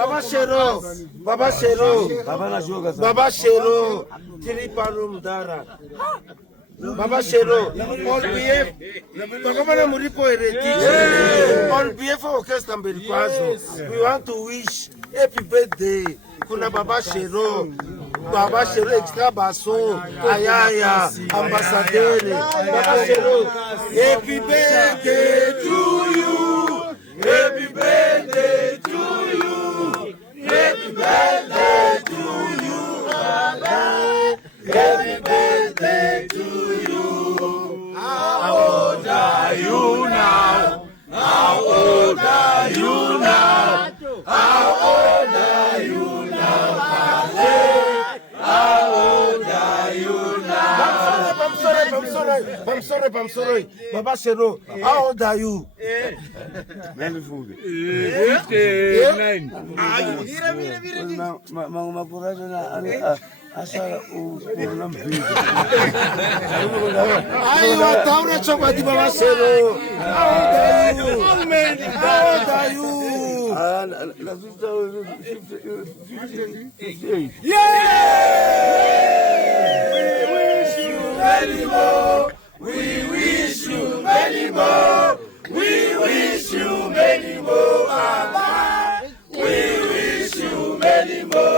Baba Shero, Baba Shero, Tiriparum Dara. Baba Shero, on behalf, on behalf of Orchestra Mbirikwazo, we want to wish happy birthday. Kuna Baba Shero, extra basso, ayaya, ambassadeur. Baba Shero, happy birthday to you, happy birthday to you, happy birthday to you, Baba, happy birthday to you. How old are you now? How old are you now? How old are you now, Baba? How old are you now? I'm sorry. Baba Shero, how old are you? 9. Asa unampika. Aiwa tauna chokwadi Baba Shero. How old are you? We wish you many more. We wish you many more. We wish you many more.